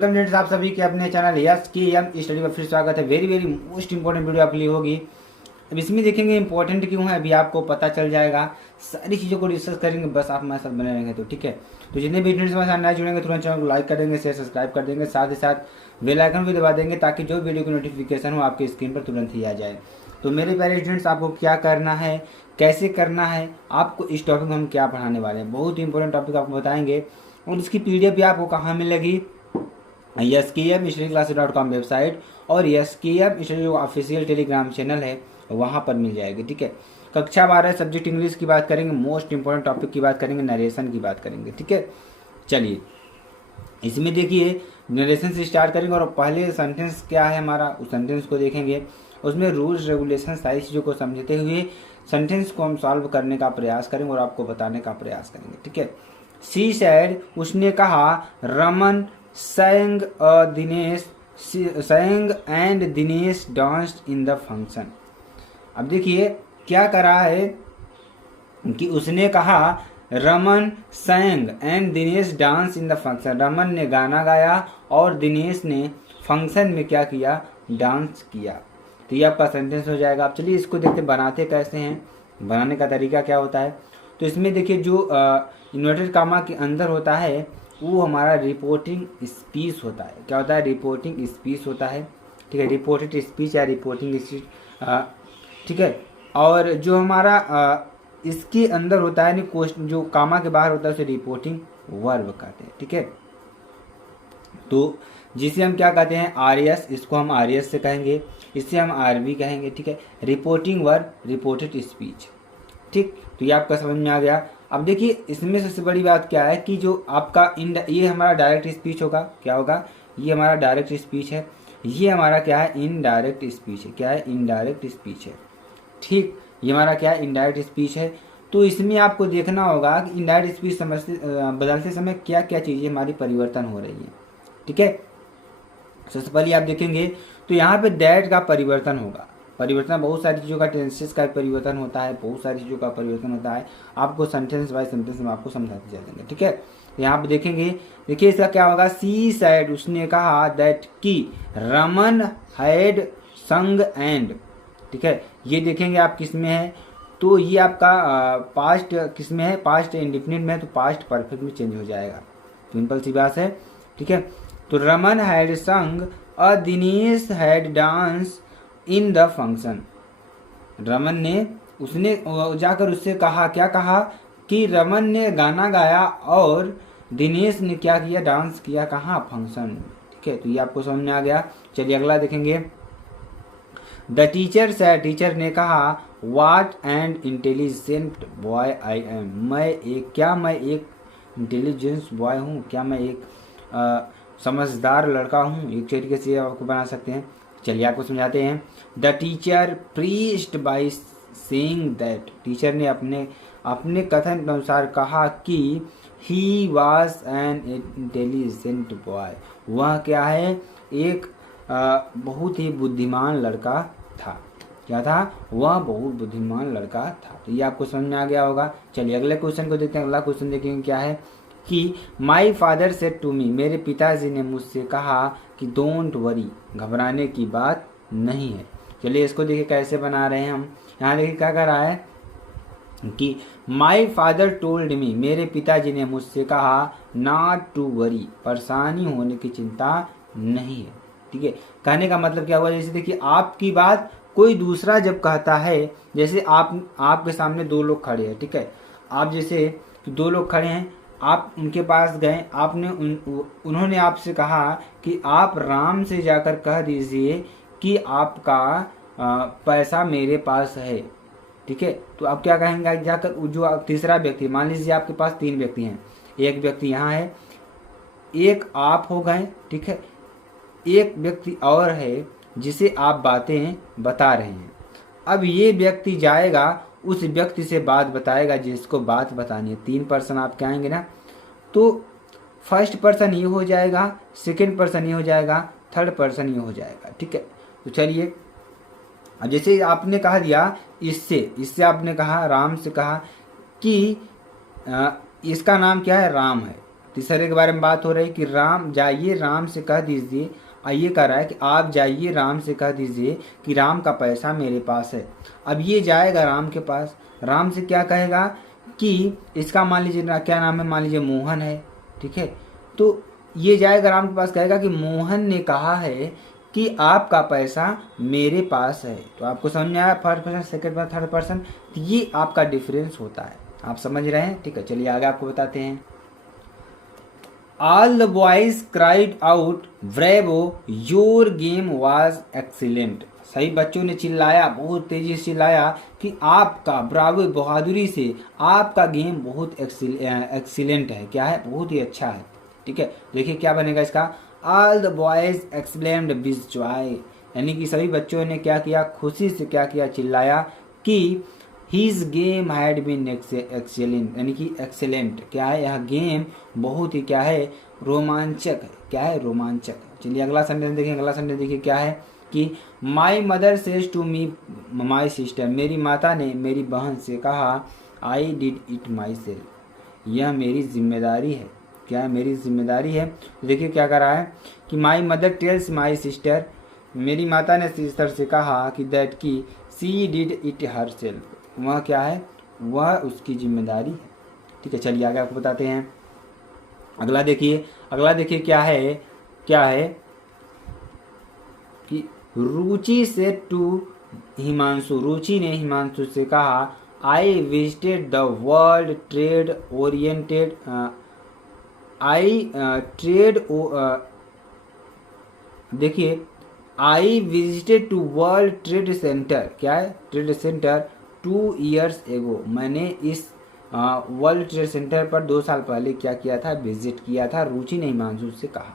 Welcome friends, आप सभी के अपने चैनल यस की एम स्टडी में फिर स्वागत है। Very very most important video आपके लिए होगी। अब इसमें देखेंगे इंपॉर्टेंट क्यों है, अभी आपको पता चल जाएगा। सारी चीज़ों को डिस्कस करेंगे, बस आप हमारे साथ बने रहेंगे तो ठीक है। तो जितने भी फ्रेंड्स हमारे साथ नए जुड़ेंगे तुरंत चैनल को लाइक कर देंगे, शेयर सब्सक्राइब कर देंगे, साथ ही साथ बेल आइकन भी दबा देंगे ताकि जो वीडियो की नोटिफिकेशन हो आपकी स्क्रीन पर तुरंत ही आ जाए। तो मेरे प्यारे स्टूडेंट्स, आपको क्या करना है, कैसे करना है, आपको इस टॉपिक में हम क्या पढ़ाने वाले हैं, बहुत ही इंपॉर्टेंट टॉपिक आपको बताएंगे। और इसकी PDF भी आपको कहाँ मिलेगी, YSKM-Study-Class.com वेबसाइट और YSKM-Study जो ऑफिशियल टेलीग्राम चैनल है वहाँ पर मिल जाएगी। ठीक है, कक्षा 12 सब्जेक्ट इंग्लिश की बात करेंगे, मोस्ट इंपॉर्टेंट टॉपिक की बात करेंगे, नरेशन की बात करेंगे। ठीक है, चलिए इसमें देखिए नरेशन से स्टार्ट करेंगे और पहले सेंटेंस क्या है हमारा, उस सेंटेंस को देखेंगे। उसमें रूल्स रेगुलेशन सारी चीज़ों को समझते हुए सेंटेंस को हम सॉल्व करने का प्रयास करेंगे और आपको बताने का प्रयास करेंगे। ठीक है, शी सैड उसने कहा, Raman sang and Dinesh danced in the function। अब देखिए क्या करा है कि उसने कहा Raman sang and Dinesh dance in the function. Raman ने गाना गाया और दिनेश ने फंक्शन में क्या किया, डांस किया। तो ये आपका सेंटेंस हो जाएगा। अब चलिए इसको देखते बनाते कैसे हैं, बनाने का तरीका क्या होता है। तो इसमें देखिए जो इन्वर्टेड कामा के अंदर होता है वो हमारा रिपोर्टिंग स्पीच होता है। क्या होता है, रिपोर्टिंग स्पीच होता है। ठीक है, रिपोर्टेड स्पीच या रिपोर्टिंग स्पीच। ठीक है, और जो हमारा इसके अंदर होता है नहीं, क्वेश्चन जो कामा के बाहर होता है उसे रिपोर्टिंग वर्ब कहते हैं। ठीक है, तो जिसे हम क्या कहते हैं RS, इसको हम RS से कहेंगे, इससे हम RB कहेंगे। ठीक है, रिपोर्टिंग वर्ब रिपोर्टेड स्पीच। ठीक, तो ये आपका समझ में आ गया। अब देखिए इसमें सबसे बड़ी बात क्या है कि जो आपका ये हमारा डायरेक्ट स्पीच होगा। क्या होगा, ये हमारा डायरेक्ट स्पीच है, ये हमारा क्या है, इनडायरेक्ट स्पीच है। क्या है, इनडायरेक्ट स्पीच है। ठीक, ये हमारा क्या है, इनडायरेक्ट स्पीच है। तो इसमें आपको देखना होगा कि इनडायरेक्ट स्पीच बदलते समय क्या क्या चीज़ें हमारी परिवर्तन हो रही है। ठीक है, सबसे पहले आप देखेंगे तो यहाँ पे दैट का परिवर्तन होगा। परिवर्तन बहुत सारी चीज़ों का, टेंसेस का परिवर्तन होता है, बहुत सारी चीज़ों का परिवर्तन होता है। आपको सेंटेंस बाय सेंटेंस में आपको समझाते चलेंगे। ठीक है, यहाँ पे देखेंगे, देखिए इसका क्या होगा, सी सैड उसने कहा, दैट की रमन हैड संग एंड। ठीक है, ये देखेंगे आप किस में है, तो ये आपका पास्ट किस में है, पास्ट इंडिफिनिट में है, तो पास्ट परफेक्ट में चेंज हो जाएगा। सिंपल सी बात है। ठीक है, तो Raman had sung a Dinesh had dance in the function. Raman ने, उसने जाकर उससे कहा, क्या कहा कि रमन ने गाना गाया और दिनेश ने क्या किया, डांस किया, कहाँ, फंक्शन में। ठीक है, तो ये आपको समझ में आ गया। चलिए अगला देखेंगे। द टीचर से, टीचर ने कहा, what and intelligent boy I am. मैं एक इंटेलिजेंस बॉय हूँ, क्या मैं एक समझदार लड़का हूँ। एक तरीके से आपको बना सकते हैं। चलिए आपको समझाते हैं। The teacher preached by saying that, teacher ने अपने कथन के अनुसार कहा कि he was an intelligent boy, वह क्या है, एक बहुत ही बुद्धिमान लड़का था। क्या था, वह बहुत बुद्धिमान लड़का था। तो ये आपको समझ में आ गया होगा। चलिए अगले क्वेश्चन को देखते हैं। अगला क्वेश्चन देखेंगे क्या है कि my father said to me, मेरे पिताजी ने मुझसे कहा कि डोंट वरी, घबराने की बात नहीं है। चलिए इसको देखिए कैसे बना रहे हैं हम। यहाँ देखिए क्या कर रहा है कि माई फादर टोल्ड मी, मेरे पिताजी ने मुझसे कहा, नॉट टू वरी, परेशानी होने की चिंता नहीं है। ठीक है, कहने का मतलब क्या हुआ, जैसे देखिए आपकी बात कोई दूसरा जब कहता है, जैसे आपके सामने दो लोग खड़े हैं। ठीक है, आप जैसे दो लोग खड़े हैं, आप उनके पास गए, आपने उन्होंने आपसे कहा कि आप राम से जाकर कह दीजिए कि आपका पैसा मेरे पास है। ठीक है, तो आप क्या कहेंगे, जाकर जो तीसरा व्यक्ति, मान लीजिए आपके पास 3 व्यक्ति हैं, एक व्यक्ति यहाँ है, एक आप हो गए। ठीक है, एक व्यक्ति और है जिसे आप बातें बता रहे हैं। अब ये व्यक्ति जाएगा, उस व्यक्ति से बात बताएगा जिसको बात बतानी है। 3 पर्सन आप कहेंगे ना, तो फर्स्ट पर्सन ये हो जाएगा, सेकंड पर्सन ये हो जाएगा, थर्ड पर्सन ये हो जाएगा। ठीक है, तो चलिए अब जैसे आपने कहा दिया, इससे आपने कहा, राम से कहा कि इसका नाम क्या है, राम है। तीसरे के बारे में बात हो रही कि राम जाइए राम से कह दीजिए, ये कह रहा है कि आप जाइए राम से कह दीजिए कि राम का पैसा मेरे पास है। अब ये जाएगा राम के पास, राम से क्या कहेगा कि इसका मान लीजिए क्या नाम है, मान लीजिए मोहन है, ठीक है। तो ये जाएगा राम के पास, कहेगा कि मोहन ने कहा है कि आपका पैसा मेरे पास है। तो आपको समझ में आया first person, second person, third person, तो ये आपका डिफरेंस होता है, आप समझ रहे हैं, ठीक है। चलिए आगे आपको बताते हैं। All the boys cried out, "Bravo! Your game was excellent." सभी बच्चों ने चिल्लाया, बहुत तेजी से चिल्लाया कि आपका ब्रावो, बहादुरी से, आपका गेम बहुत एक्सीलेंट है, क्या है, बहुत ही अच्छा है, ठीक है। देखिए क्या बनेगा इसका, All the boys exclaimed with joy, यानी कि सभी बच्चों ने क्या किया, खुशी से क्या किया, चिल्लाया कि His game had been excellent, यानी कि एक्सेलेंट, क्या है, यह गेम बहुत ही क्या है, रोमांचक है, क्या है, रोमांचक। चलिए अगला सेंटेंस देखिए, अगला सेंटेंस देखिए क्या है कि my mother says to me my sister, मेरी माता ने मेरी बहन से कहा, I did it myself, यह मेरी जिम्मेदारी है, क्या है, मेरी जिम्मेदारी है। तो देखिए क्या कर रहा है कि my mother tells my sister, मेरी माता ने सिस्टर से कहा कि दैट की सी डिड इट हर सेल्फ, वह क्या है, वह उसकी जिम्मेदारी है, ठीक है। चलिए आगे आपको बताते हैं। अगला देखिए, अगला देखिए क्या है, क्या है कि रुचि से टू हिमांशु, रुचि ने हिमांशु से कहा, I visited the world trade oriented, देखिए I visited to world trade centre, क्या है, ट्रेड सेंटर 2 years एगो, मैंने इस वर्ल्ड ट्रेड सेंटर पर 2 साल पहले क्या किया था, विजिट किया था, रुचि ने हिमांशु से कहा।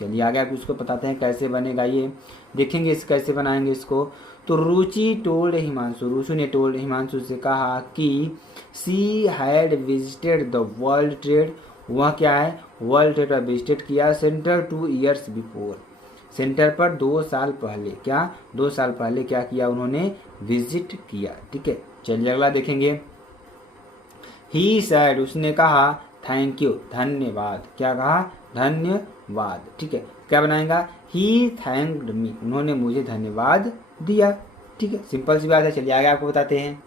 चलिए आगे आप उसको बताते हैं कैसे बनेगा, ये देखेंगे इस कैसे बनाएंगे इसको। तो रुचि टोल्ड हिमांशु, रुचि ने टोल्ड हिमांशु से कहा कि she had visited the world trade, वह क्या है, वर्ल्ड ट्रेड पर विजिट किया, सेंटर 2 years बिफोर, सेंटर पर 2 साल पहले, क्या 2 साल पहले क्या किया, उन्होंने विजिट किया, ठीक है। चलिए अगला देखेंगे। ही सैड, उसने कहा, थैंक यू, धन्यवाद, क्या कहा, धन्यवाद, ठीक है। क्या बनाएगा, ही थैंक्ड मी, उन्होंने मुझे धन्यवाद दिया, ठीक है, सिंपल सी बात है। चलिए आगे आपको बताते हैं।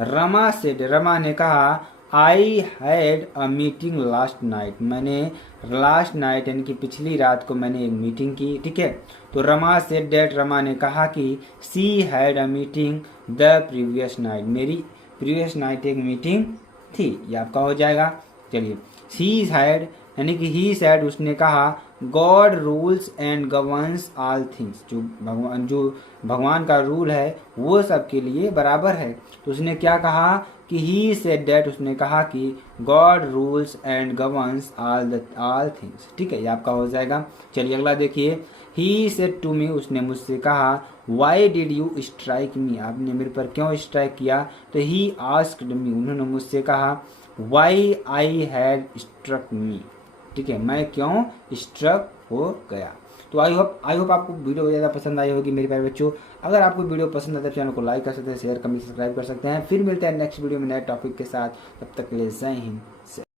रमा सेड, रमा ने कहा, I had a meeting last night, मैंने लास्ट नाइट यानी कि पिछली रात को मैंने एक मीटिंग की, ठीक है। तो रमा सेड डेट, रमा ने कहा कि she had a meeting the previous night, मेरी प्रीवियस नाइट एक मीटिंग थी, ये आपका हो जाएगा। चलिए ही हैड यानी कि ही सैड, उसने कहा, God rules and governs all things, जो भगवान का रूल है वो सबके लिए बराबर है। तो उसने क्या कहा कि ही सेड दैट, उसने कहा कि God rules and governs all things, ठीक है, ये आपका हो जाएगा। चलिए अगला देखिए। ही सेड टू मी, उसने मुझसे कहा, वाई डिड यू स्ट्राइक मी, आपने मेरे पर क्यों स्ट्राइक किया। तो ही आस्क्ड मी, उन्होंने मुझसे कहा, why I had struck me, ठीक है, मैं क्यों स्ट्रक हो गया। तो आई होप आपको वीडियो ज़्यादा पसंद आई होगी मेरे प्यारे बच्चों। अगर आपको वीडियो पसंद आता है चैनल को लाइक कर सकते हैं, शेयर कमेंट सब्सक्राइब कर सकते हैं। फिर मिलते हैं नेक्स्ट वीडियो में नए टॉपिक के साथ, तब तक के लिए जय हिंद।